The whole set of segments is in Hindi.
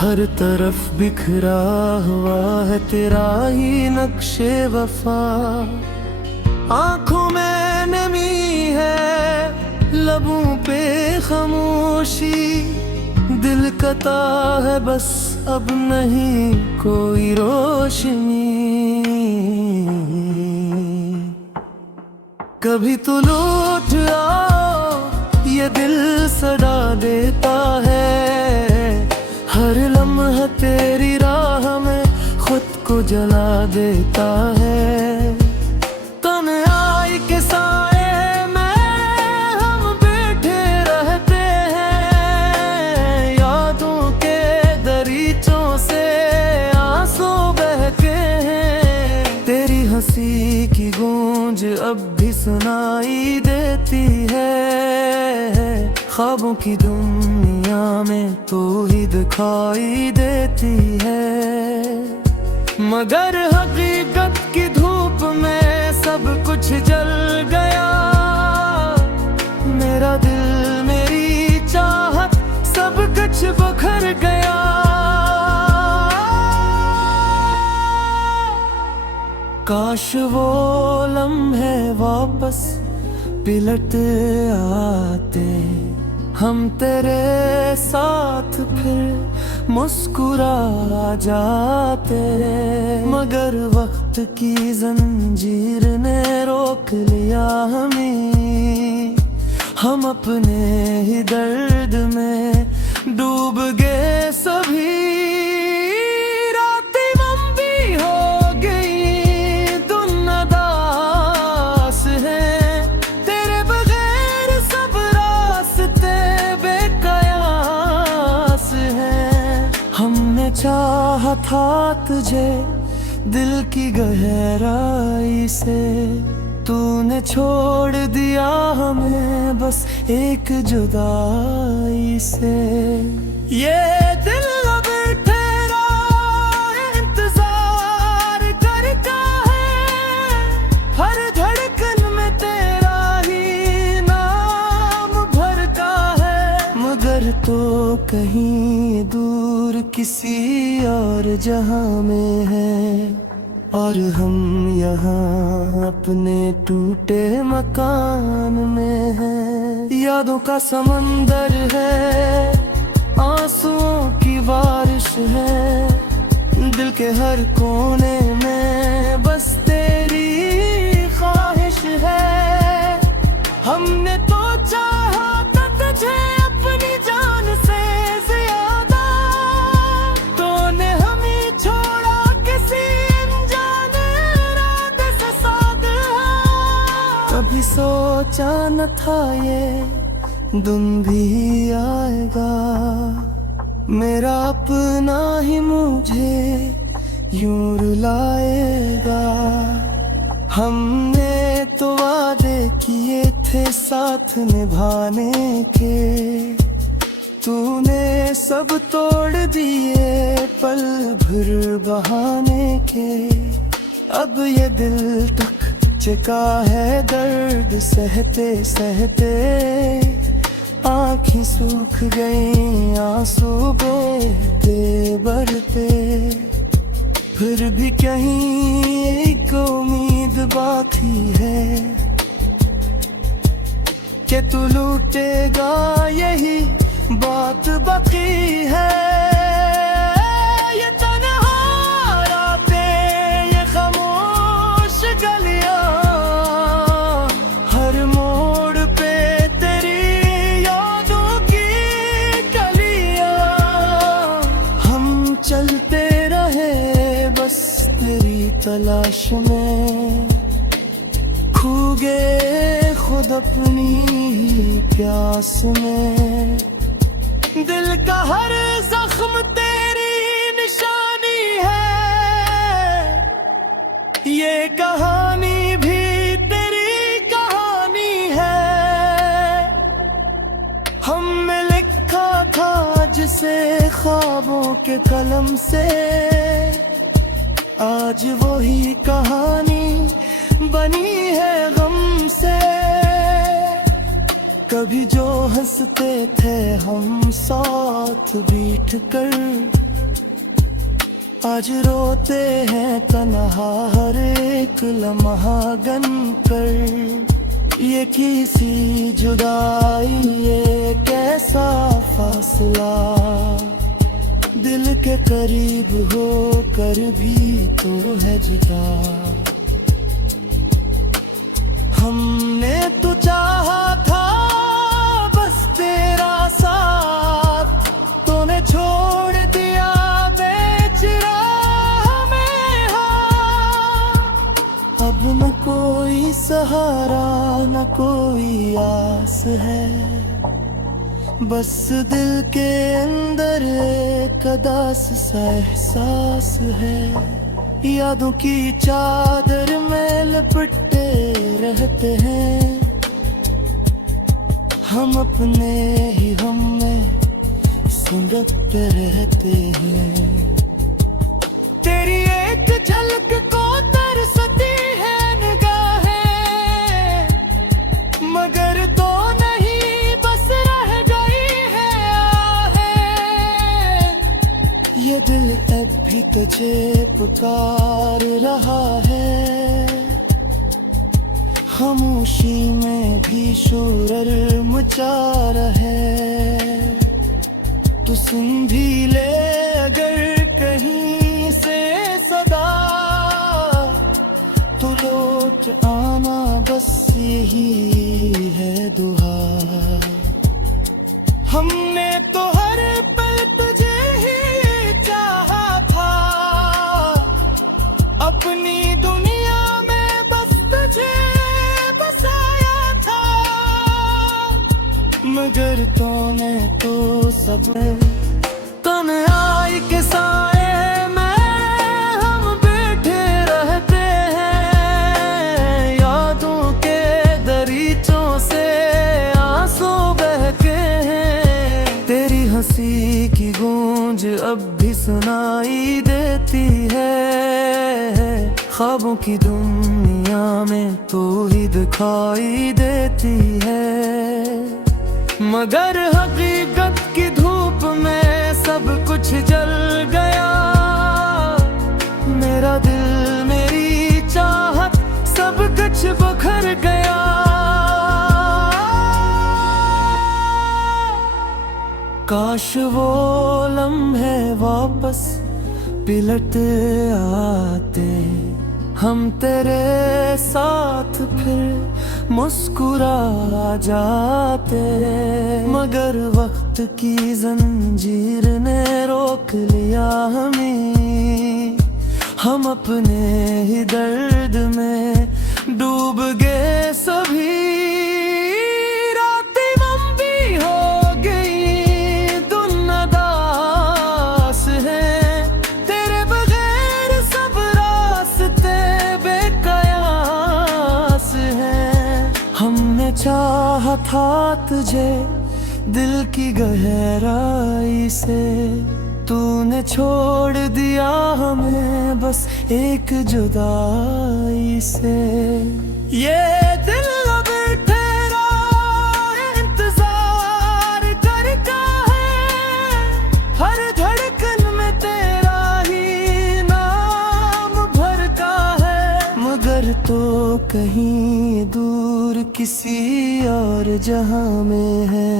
हर तरफ बिखरा हुआ है तेरा ही नक्शे वफा। आंखों में नमी है, लबों पे खामोशी, दिल कता है बस अब नहीं कोई रोशनी। कभी तो लौट आओ ये दिल सदा देता है, हर लम्हा तेरी राह में खुद को जला देता है। तन्हाई के साए में हम बैठे रहते हैं, यादों के दरीचों से आंसू बहते हैं। तेरी हंसी की गूंज अब भी सुनाई देती है, ख्वाबों की दुनिया में तू ही दिखाई देती है। मगर हकीकत की धूप में सब कुछ जल गया, मेरा दिल मेरी चाहत सब कुछ बिखर गया। काश वो लम्हे वापस पिलट आते, हम तेरे साथ फिर मुस्कुरा जाते। मगर वक्त की जंजीर ने रोक लिया हमें, हम अपने ही दर्द में डूब गए सभी। चाहा था तुझे दिल की गहराई से, तूने छोड़ दिया हमें बस एक जुदाई से। ये दिल अब तेरा इंतजार करता है, हर धड़कन में तेरा ही नाम भरता है। मगर तो कहीं दूर किसी और जहां में है, और हम यहाँ अपने टूटे मकान में हैं। यादों का समंदर है, आंसुओं की बारिश है, दिल के हर कोने में बस तेरी ख्वाहिश है। हमने तो चाहा था तुझे अपनी जान से ज्यादा, तूने हमें छोड़ा किसी अनजाने इरादे से सादा। कभी सोचा न था ये दिन भी आएगा, मेरा अपना ही मुझे यूं रुलाएगा। हमने तो वादे किए थे साथ निभाने के, तूने सब तोड़ दिए पल भर बहाने के। अब ये दिल तक चुका है दर्द सहते सहते, आँखें सूख गई आंसू बहते बरते। फिर भी कहीं एक उम्मीद बाकी है कि तू लूटेगा, यही बात बाकी है। ये तन्हा रातें, ये खामोश गलियां, हर मोड़ पे तेरी यादों की कलियां। हम चलते रहे बस तेरी तलाश में, खो गए खुद अपनी प्यास में। दिल का हर जख्म तेरी निशानी है, ये कहानी भी तेरी कहानी है। हमने लिखा था जिसे ख्वाबों के कलम से, आज वही कहानी बनी है गम से। कभी जो हंसते थे हम साथ बैठ कर, आज रोते हैं तन्हा हर एक लम्हा गन कर। ये किसी जुदाई ये कैसा फासला, दिल के करीब हो कर भी तो है जुदा। हमने तो चाहा था बस तेरा साथ, तूने छोड़ दिया बेच राह में हाथ। अब न कोई सहारा न कोई आस है, बस दिल के अंदर एक उदास सा एहसास है। यादों की चादर में लिपटे रहते हैं हम, अपने ही हम में संगत पे रहते हैं। तेरी एक झलक को तरसती है निगाहें, मगर तो नहीं बस रह गई है आहें। ये दिल अब भी तुझे पुकार रहा है, खामोशी में भी शोर मचा रहे। तू सुन भी ले अगर कहीं से सदा, तो लौट आना बस यही है दुआ। हमने तो हर पल तुझे ही चाहा था, अपनी दुनिया में बस तुझे मगर तूने तो सब तन्हाई के साए में हम बैठे रहते हैं। यादों के दरीचों से आंसू बहके हैं, तेरी हंसी की गूंज अब भी सुनाई देती है। ख्वाबों की दुनिया में तू ही दिखाई देती है, मगर हकीकत की धूप में सब कुछ जल गया। मेरा दिल मेरी चाहत सब कुछ बिखर गया। काश वो लम्हे वापस पिलट आते, हम तेरे साथ फिर मुस्कुरा जाते। मगर वक्त की जंजीर ने रोक लिया हमें, हम अपने ही दर्द में डूब गए सभी। रातें लंबी हो गई दिन अदास हैं, तेरे बगैर सब रास्ते बेकयास हैं। हमने चाहा था तुझे दिल की गहराई से, तूने छोड़ दिया हमें बस एक जुदाई से। ये दिल अब तेरा इंतजार करता है, हर धड़कन में तेरा ही नाम भरता है। मगर तो कहीं दूर किसी और जहां में है,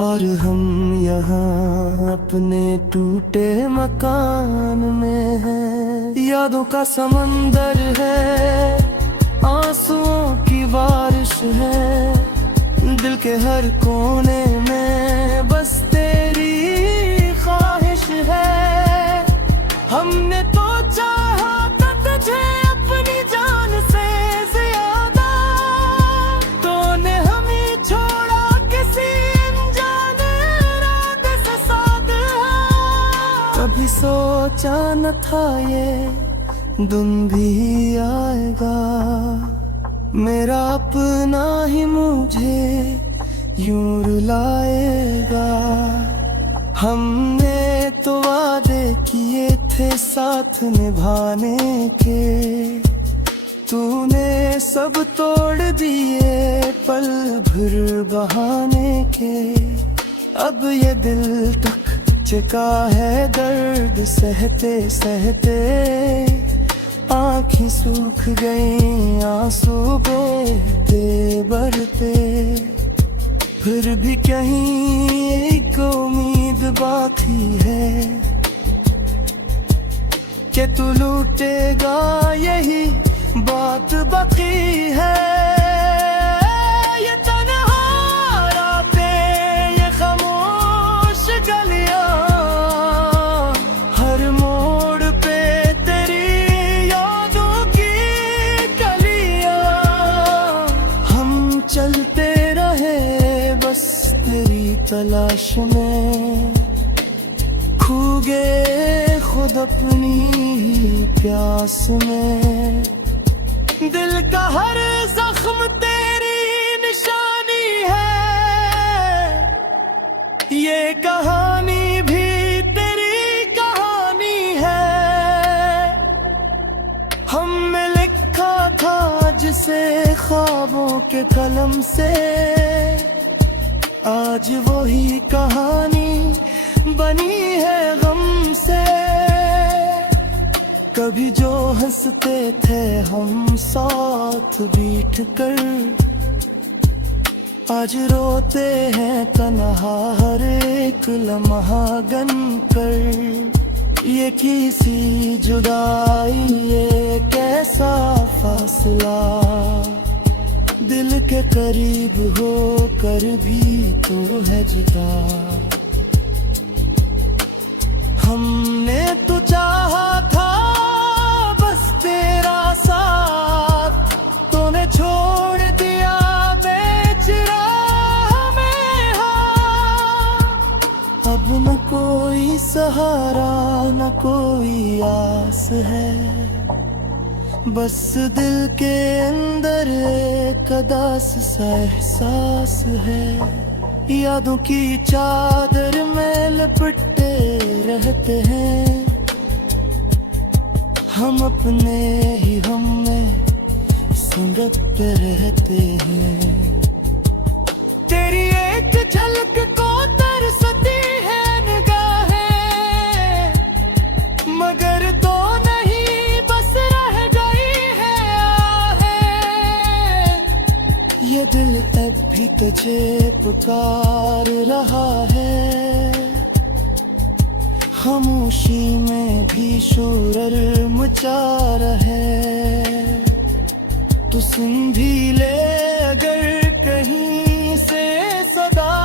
और हम यहाँ अपने टूटे मकान में हैं। यादों का समंदर है, आंसुओं की बारिश है, दिल के हर कोने में बस तेरी ख्वाहिश है। हमने तो चाहा था तुझे अपनी जान से ज्यादा, तूने हमें छोड़ा किसी कभी सोचा न था ये दिन भी आएगा, मेरा अपना ही मुझे यूं रुलाएगा। हमने तो वादे किए थे साथ निभाने के, तूने सब तोड़ दिए पल भर बहाने के। अब ये दिल तक चुका है दर्द सहते सहते, आँखें सूख गई आंसू बहते बरते। फिर भी कहीं एक उम्मीद बाकी है कि तू लूटेगा, यही बात बाकी है। ये तन्हा रातें, ये खामोश गलियां, हर मोड़ पे तेरी यादों की कलियां। हम चलते रहे बस तेरी तलाश में, खो गए खुद अपनी ही प्यास में। दिल का हर जख्म तेरी निशानी है, ये कहानी भी तेरी कहानी है। हमने लिखा था जिसे ख्वाबों के कलम से, आज वही कहानी बनी है गम से। कभी जो हंसते थे हम साथ बैठ कर, आज रोते हैं तन्हा हर एक लम्हा गन कर। ये किसी जुदाई, ये कैसा फासला, दिल के करीब हो कर भी तो है जुदा। हमने तो चाहा था बस तेरा साथ, तूने छोड़ दिया बेच राह में हाथ। अब न कोई सहारा न कोई आस है, बस दिल के अंदर एक उदास सा एहसास है। यादों की चादर में लिपटे रहते हैं हम, अपने ही हम में संगत पे रहते हैं। तेरी एक झलक को तरसती है निगाहें, मगर तो नहीं बस रह गई है आहें। ये दिल अब भी तुझे पुकार रहा है, खामोशी में भी शोर मचा रहे। तू सुन भी ले अगर कहीं से सदा,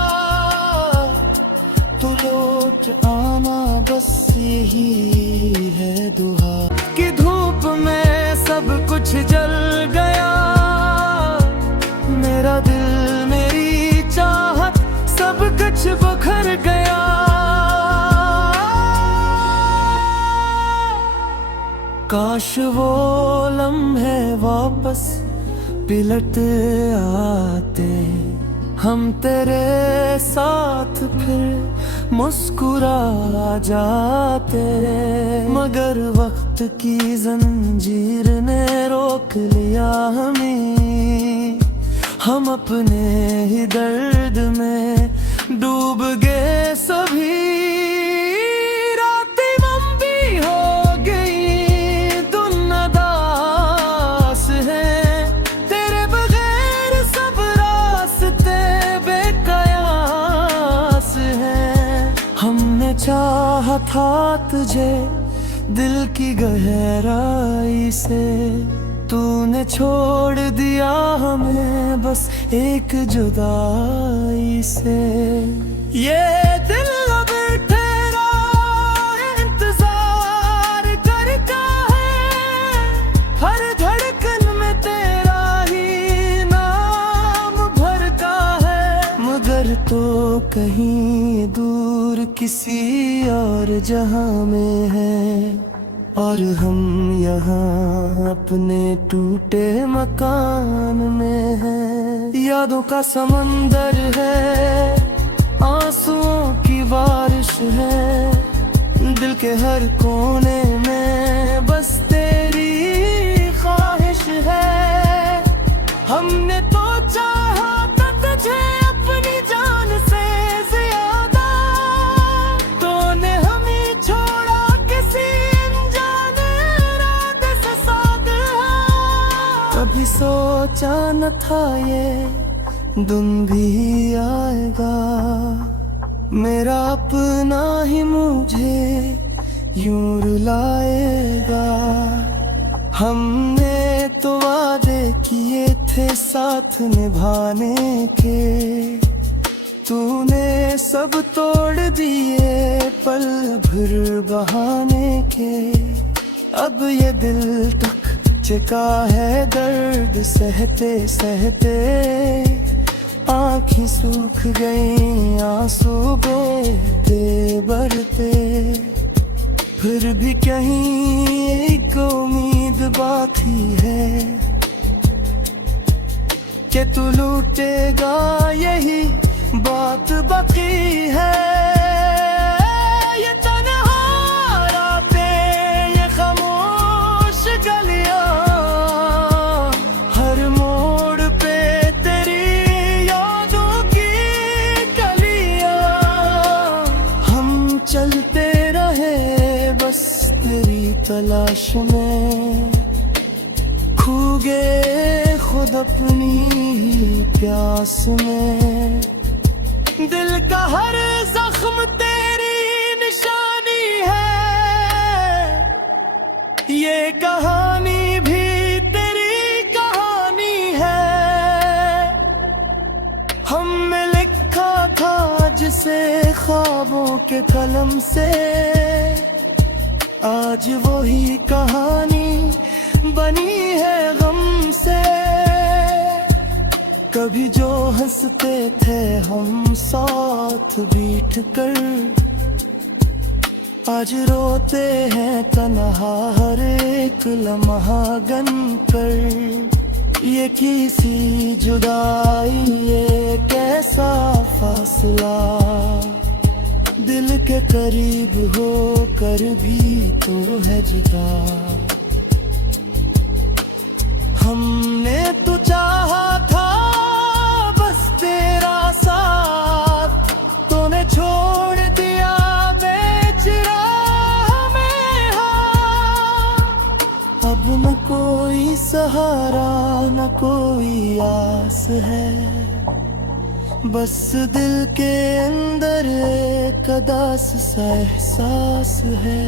तो लौट आना बस यही है दुआ। कि धूप में सब कुछ जल गया, मेरा दिल मेरी चाहत सब कुछ बिखर गया। काश वो लम्हे वापस पिलट आते, हम तेरे साथ फिर मुस्कुरा जाते। मगर वक्त की जंजीर ने रोक लिया हमें, हम अपने ही दर्द में डूब गए सभी। चाहा था तुझे दिल की गहराई से, तूने छोड़ दिया हमें बस एक जुदाई से। ये दिल अब तेरा इंतजार करता है, हर धड़कन में तेरा ही नाम भरता है। मगर तो कहीं दूर किसी और जहां में है, और हम यहाँ अपने टूटे मकान में हैं। यादों का समंदर है, आंसुओं की बारिश है, दिल के हर कोने में बस तेरी ख्वाहिश है। हमने तो चाहा था तुझे अपनी जान से ज्यादा, तो सोचा न था ये दिन भी आएगा, मेरा अपना ही मुझे यूं रुलाएगा। हमने तो वादे किए थे साथ निभाने के, तूने सब तोड़ दिए पल भर बहाने के। अब ये दिल तक चुका है दर्द सहते सहते, आँखें सूख गई आंसू बहते बरते। फिर भी कहीं एक उम्मीद बाकी है कि तू लूटेगा, यही बात बाकी है। ये तन्हा रातें, ये खामोश गलियां, हर मोड़ पे तेरी यादों की कलियां। हम चलते रहे बस तेरी तलाश में, खो गए खुद अपनी ही प्यास में। दिल का हर जख्म तेरी निशानी है, ये कहानी भी तेरी कहानी है। हमने लिखा था जिसे ख्वाबों के कलम से, आज वही कहानी बनी है गम से। कभी जो हंसते थे हम साथ बैठ कर, आज रोते हैं तन्हा हर एक लम्हा गन कर। ये किसी जुदाई, ये कैसा फासला, दिल के करीब हो कर भी तो है जुदा। हमने तो चाहा था बस तेरा साथ, तूने छोड़ दिया बेच राह में हाथ। अब न कोई सहारा न कोई आस है, बस दिल के अंदर एक अदास सा एहसास है।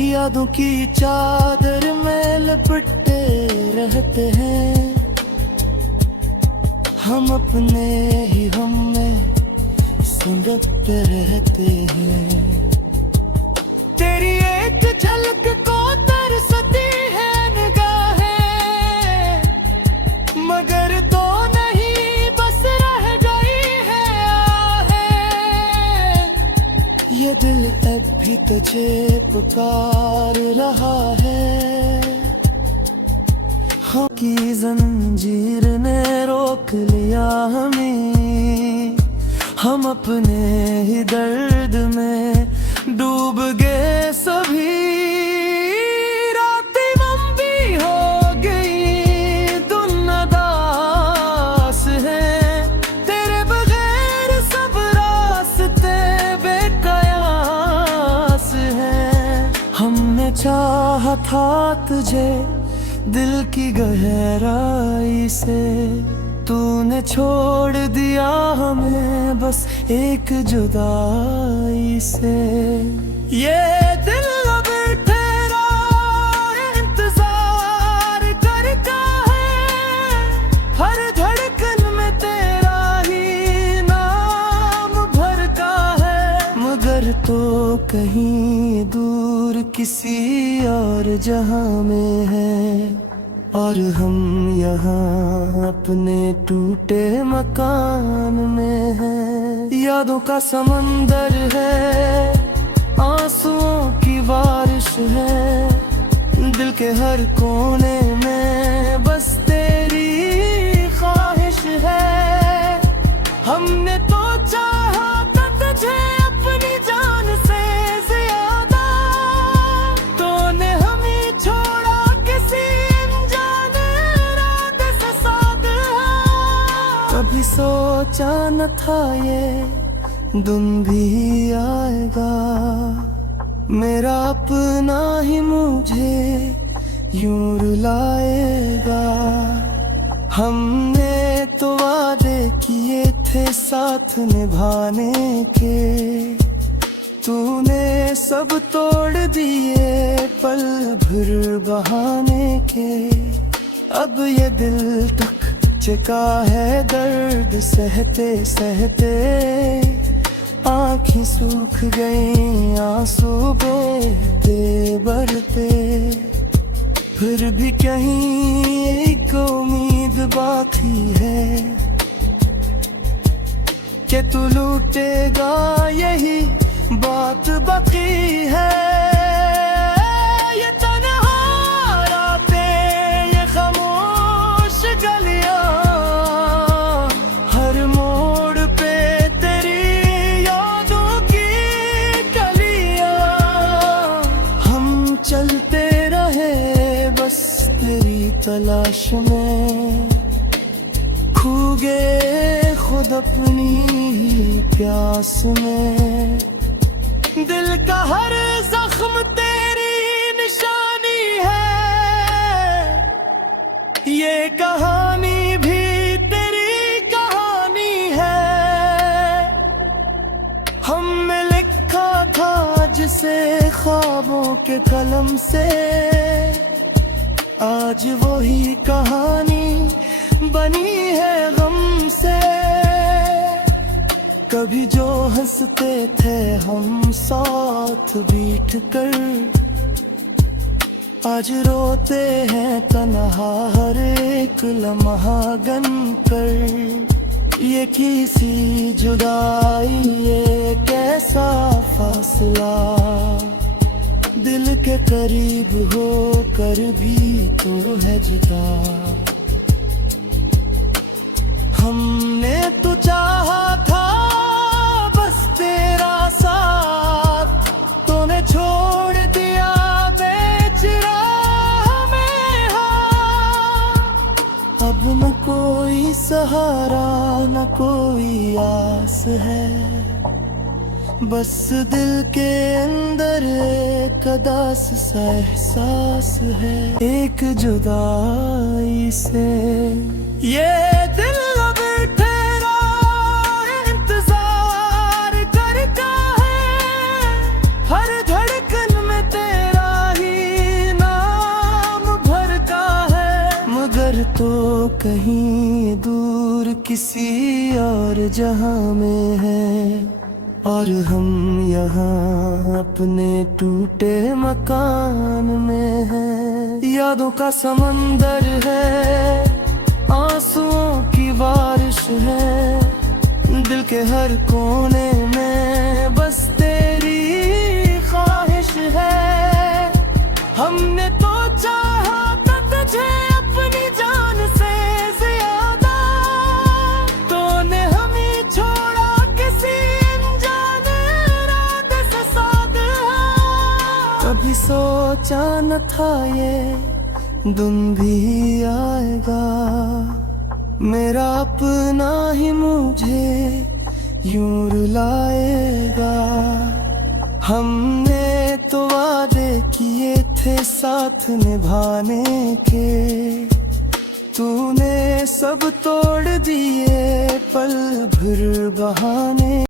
यादों की चादर में लिपटे रहते हैं हम, अपने ही हम में सुलगते रहते हैं। तेरी एक झलक को तरसती है निगाहें, मगर तो नहीं बस रह गई है आहें। ये दिल अब भी तुझे पुकार रहा है, हाँ की जंजीर ने रोक लिया हमें। हम अपने ही दर्द में डूब गए सभी, रातें लंबी हो गई दिन अदास है। तेरे बगैर सब रास्ते बेकयास है। हमने चाहा था तुझे दिल की गहराई से, तूने छोड़ दिया हमें बस एक जुदाई से। ये दिल अब तेरा इंतजार करता है, हर धड़कन में तेरा ही नाम भरता है। मगर तो कहीं दूर किसी और जहां में है, और हम यहाँ अपने टूटे मकान में हैं। यादों का समंदर है, आंसुओं की बारिश है। दिल के हर कोने में बस तेरी ख्वाहिश है। हमने तो चाहा था तुझे अपनी जान से ज्यादा, तूने हमें छोड़ा किसी कभी सोचा न था ये दिन भी आएगा, मेरा अपना ही मुझे यूं रुलाएगा। हमने तो वादे किए थे साथ निभाने के, तूने सब तोड़ दिए पल भर बहाने के। अब ये दिल तक चिका है दर्द सहते सहते, आँखें सूख गई आंसू बहते बरते। फिर भी कहीं एक उम्मीद बाकी है कि तू लूटेगा, यही बात बाकी है। ये तन्हा रातें, ये खामोश गलियां, हर मोड़ पे तेरी यादों की कलियां। हम चलते रहे बस तेरी तलाश में, खो गए खुद अपनी प्यास में। दिल का हर जख्म तेरी निशानी है, ये कहानी भी तेरी कहानी है। हमने लिखा था जिसे ख्वाबों के कलम से, आज वही कहानी बनी है गम से। कभी जो हंसते थे हम साथ बैठ कर, आज रोते हैं तन्हा हर एक लम्हा गन कर। ये किसी जुदाई, ये कैसा फासला, दिल के करीब हो कर भी तो है जुदा। हमने तो चाहा था बस तेरा साथ, तूने छोड़ दिया बेच राह में हाथ। अब न कोई सहारा न कोई आस है, बस दिल के अंदर एक उदास सा एहसास है। एक जुदाई से ये दिल अब तेरा इंतजार करता है, हर धड़कन में तेरा ही नाम भरता है। मगर तो कहीं दूर किसी और जहां में है, और हम यहाँ अपने टूटे मकान में हैं। यादों का समंदर है, आंसुओं की बारिश है, दिल के हर कोने में बस तेरी ख्वाहिश है। हमने तो चाहा था तुझे अपनी जान से ज्यादा, तूने हमें छोड़ा किसी कभी सोचा न था ये दिन भी आएगा, मेरा अपना ही मुझे यूं रुलाएगा। हमने तो वादे किए थे साथ निभाने के, तूने सब तोड़ दिए पल भर बहाने।